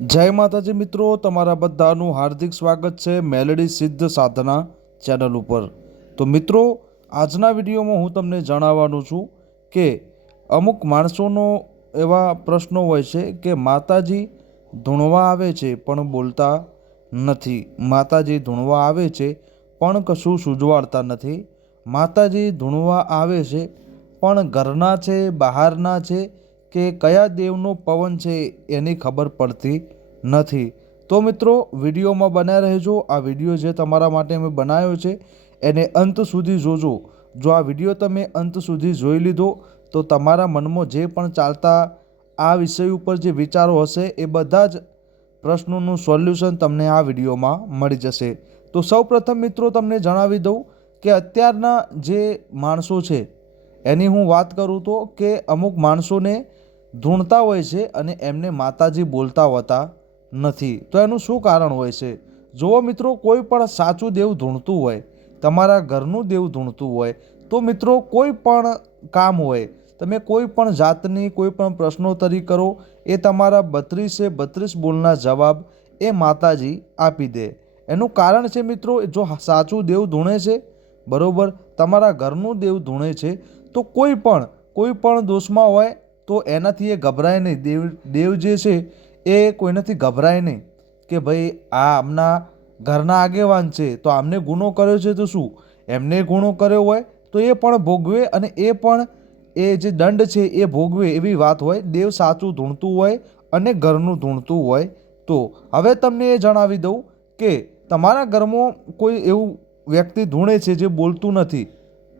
જય માતાજી મિત્રો, તમારા બધાનું હાર્દિક સ્વાગત છે મેલેડી સિદ્ધ સાધના ચેનલ ઉપર। તો મિત્રો, આજના વિડીયોમાં હું તમને જણાવવાનું છું કે અમુક માણસોનો એવા પ્રશ્નો હોય છે કે માતાજી ધૂણવા આવે છે પણ બોલતા નથી, માતાજી ધૂણવા આવે છે પણ કશું સૂઝવાડતા નથી, માતાજી ધૂણવા આવે છે પણ ઘરના છે બહારના છે કે કયા દેવનો પવન છે એની ખબર પડતી નથી। તો મિત્રો, વિડીયોમાં બન્યા રહેજો। આ વિડીયો જે તમારા માટે મેં બનાવ્યો છે એને અંત સુધી જોજો। જો આ વિડીયો તમે અંત સુધી જોઈ લીધો તો તમારા મનમાં જે પણ ચાલતા આ વિષય ઉપર જે વિચારો હશે એ બધા જ પ્રશ્નોનું સોલ્યુશન તમને આ વિડીયોમાં મળી જશે। તો સૌપ્રથમ મિત્રો તમને જણાવી દઉં કે અત્યારના જે માણસો છે એની હું વાત કરું તો કે અમુક માણસોને ધૂણતા હોય છે અને એમને માતાજી બોલતા હોતા નથી। તો એનું શું કારણ હોય છે? જુઓ મિત્રો, કોઈ પણ સાચું દેવ ધૂણતું હોય, તમારા ઘરનું દેવ ધૂણતું હોય તો મિત્રો કોઈ પણ કામ હોય, તમે કોઈ પણ જાતની કોઈ પણ પ્રશ્નોત્તરી કરો એ તમારા 32 બોલના જવાબ એ માતાજી આપી દે। એનું કારણ છે મિત્રો, જો સાચું દેવ ધૂણે છે, બરોબર, તમારા ઘરનું દેવ ધૂણે છે તો કોઈ પણ દોષમાં હોય તો એનાથી એ ગભરાય નહીં। દેવ જે છે એ કોઈનાથી ગભરાય નહીં કે ભાઈ આ આમના ઘરના આગેવાન છે તો આમને ગુનો કર્યો છે તો શું, એમને ગુનો કર્યો હોય તો એ પણ ભોગવે અને એ પણ એ જે દંડ છે એ ભોગવે, એવી વાત હોય। દેવ સાચું ધૂણતું હોય અને ઘરનું ધૂણતું હોય તો હવે તમને એ જણાવી દઉં કે તમારા ઘરમાં કોઈ એવું વ્યક્તિ ધૂણે છે જે બોલતું નથી,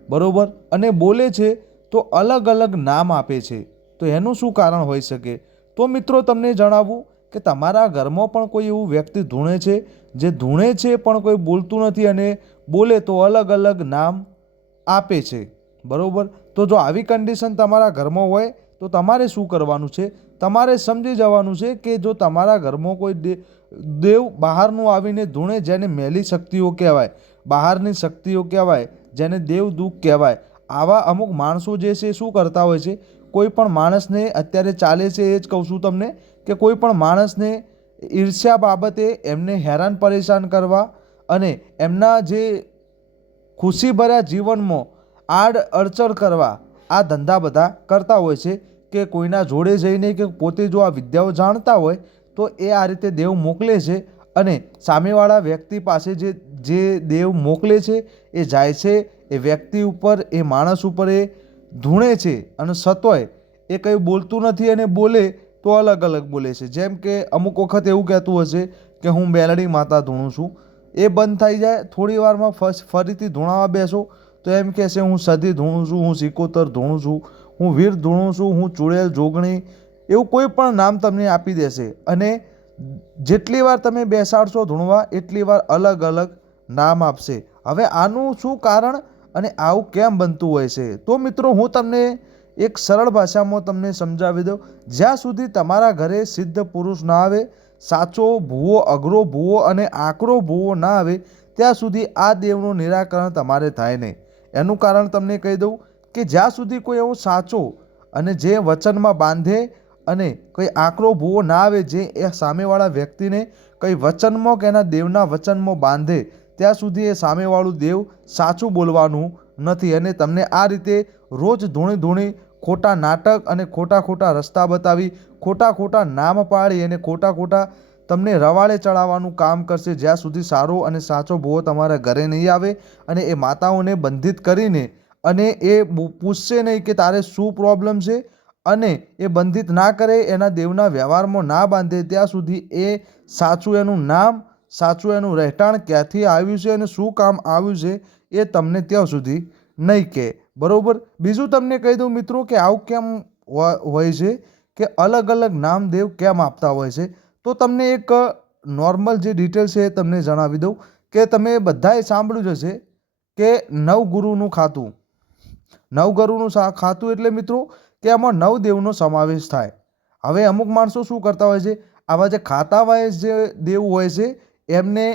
બરોબર, અને બોલે છે તો અલગ અલગ નામ આપે છે, તો એનું શું કારણ હોઈ શકે? તો મિત્રો તમને જણાવું કે તમારા ઘરમાં પણ કોઈ એવું વ્યક્તિ ધૂણે છે, જે ધૂણે છે પણ કોઈ બોલતું નથી અને બોલે તો અલગ અલગ નામ આપે છે, બરોબર। તો જો આવી કન્ડિશન તમારા ઘરમાં હોય તો તમારે શું કરવાનું છે? તમારે સમજી જવાનું છે કે જો તમારા ઘરમાં કોઈ દેવ બહારનું આવીને ધૂણે, જેને મેલી શક્તિઓ કહેવાય, બહારની શક્તિઓ કહેવાય, જેને દેવદૂત કહેવાય, આવા અમુક માણસો જે છે શું કરતા હોય છે? કોઈ પણ માણસને અત્યારે ચાલે છે એ જ કહું છું તમને કે કોઈ પણ માણસને ઈર્ષ્યા બાબતે એમને હેરાન પરેશાન કરવા અને એમના જે ખુશીભર્યા જીવનમાં આડ અડચણ કરવા, આ ધંધા બધા કરતા હોય છે કે કોઈના જોડે જઈને કે પોતે જો આ વિદ્યાઓ જાણતા હોય તો એ આ રીતે દેવ મોકલે છે અને સામેવાળા વ્યક્તિ પાસે જે દેવ મોકલે છે એ જાય છે, એ વ્યક્તિ ઉપર, એ માણસ ઉપર એ ધૂણે છે અને સતોય એ કંઈ બોલતું નથી અને બોલે તો અલગ અલગ બોલે છે। જેમ કે અમુક વખત એવું કહેતું હશે કે હું મેલડી માતા ધૂણું છું, એ બંધ થઈ જાય, થોડી વારમાં ફરીથી ધૂણાવા બેસો તો એમ કહેશે હું સધી ધૂણું છું, હું સિકોતર ધૂણું છું, હું વીર ધૂણું છું, હું ચુડેલ જોગણી, એવું કોઈ પણ નામ તમને આપી દેશે અને જેટલી વાર તમે બેસાડશો ધૂણવા એટલી વાર અલગ અલગ નામ આપશે। હવે આનું શું કારણ અને આવું કેમ બનતું હોય છે? તો મિત્રો હું તમને એક સરળ ભાષામાં તમને સમજાવી દઉં। જ્યાં સુધી તમારા ઘરે સિદ્ધ પુરુષ ના આવે, સાચો ભૂવો, અઘરો ભૂવો અને આકરો ભૂવો ના આવે ત્યાં સુધી આ દેવનું નિરાકરણ તમારે થાય નહીં। એનું કારણ તમને કહી દઉં કે જ્યાં સુધી કોઈ એવો સાચો અને જે વચનમાં બાંધે અને કોઈ આકરો ભૂવો ના આવે, જે એ સામેવાળા વ્યક્તિને કંઈ વચનમાં કે એના દેવના વચનમાં બાંધે ત્યાં સુધી એ સામેવાળું દેવ સાચું બોલવાનું નથી અને તમને આ રીતે રોજ ધૂણી ખોટા નાટક અને ખોટા રસ્તા બતાવી, ખોટા નામ પાડી અને ખોટા તમને રવાડે ચડાવવાનું કામ કરશે, જ્યાં સુધી સારો અને સાચો ભૂવો તમારા ઘરે નહીં આવે અને એ માતાઓને બંધિત કરીને અને એ પૂછશે નહીં કે તારે શું પ્રોબ્લેમ છે અને એ બંધિત ના કરે, એના દેવના વ્યવહારમાં ના બાંધે ત્યાં સુધી એ સાચું એનું નામ, સાચું એનું રહેઠાણ ક્યાંથી આવ્યું છે અને શું કામ આવ્યું છે એ તમને ત્યાં સુધી નહીં કહે, બરોબર। બીજું તમને કહી દઉં મિત્રો કે આવું કેમ હોય છે કે અલગ અલગ નામદેવ કેમ આપતા હોય છે? તો તમને એક નોર્મલ જે ડિટેલ છે એ તમને જણાવી દઉં કે તમે બધાએ સાંભળ્યું જ હશે કે નવગુરુનું ખાતું, નવગુરુનું ખાતું એટલે મિત્રો કે એમાં નવ દેવનો સમાવેશ થાય। હવે અમુક માણસો શું કરતા હોય છે, આવા જે ખાતા વાઇઝ જે દેવ હોય છે એમને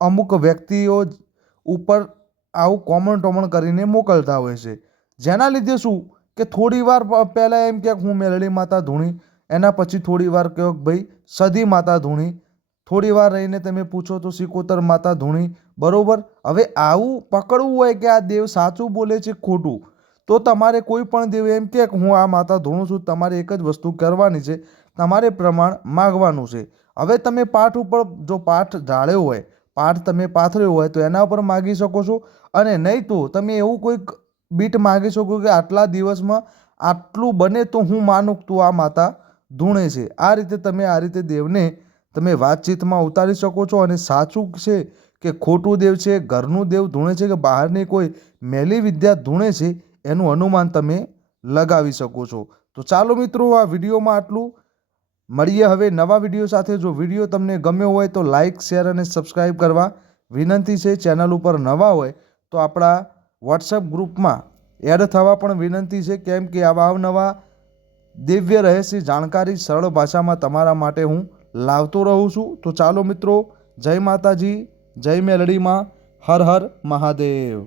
અમુક વ્યક્તિઓ ઉપર આવું કોમણ કરીને મોકલતા હોય છે, જેના લીધે શું કે થોડી વાર પહેલાં એમ કે હું મેલડી માતા ધૂણી, એના પછી થોડી વાર કહો કે ભાઈ સધી માતા ધૂણી, થોડી વાર રહીને તમે પૂછો તો સિકોતર માતા ધૂણી, બરાબર. હવે આવું પકડવું હોય કે આ દેવ સાચું બોલે છે ખોટું, તો તમારે કોઈ પણ દેવ એમ કે હું આ માતા ધૂણું છું, તમારે એક જ વસ્તુ કરવાની છે, તમારે પ્રમાણ માગવાનું છે. હવે તમે પાઠ ઉપર જો પાઠ ઢાળ્યો હોય, પાઠ તમે પાથર્યો હોય તો એના ઉપર માગી શકો છો, અને નહીં તો તમે એવું કોઈક બીટ માગી શકો કે આટલા દિવસમાં આટલું બને તો હું માનું કે તું આ માતા ધૂણે છે. આ રીતે તમે આ રીતે દેવને તમે વાતચીતમાં ઉતારી શકો છો, અને સાચું છે કે ખોટું દેવ છે, ઘરનું દેવ ધૂણે છે કે બહારની કોઈ મેલી વિદ્યા ધૂણે છે, એનું અનુમાન તમે લગાવી શકો છો. તો ચાલો મિત્રો, આ વિડીયોમાં આટલું. મળીએ હવે નવા વિડીયો સાથે. જો વિડીયો તમને ગમ્યો હોય તો લાઇક, શેર અને સબસ્ક્રાઈબ કરવા વિનંતી છે. ચેનલ ઉપર નવા હોય તો આપણા વોટ્સએપ ગ્રુપમાં એડ થવા પણ વિનંતી છે, કેમ કે આવા અવનવા દિવ્ય રહસ્ય જાણકારી સરળ ભાષામાં તમારા માટે હું લાવતો રહું છું. તો ચાલો મિત્રો, જય માતાજી, જય મેલડીમાં, હર હર મહાદેવ.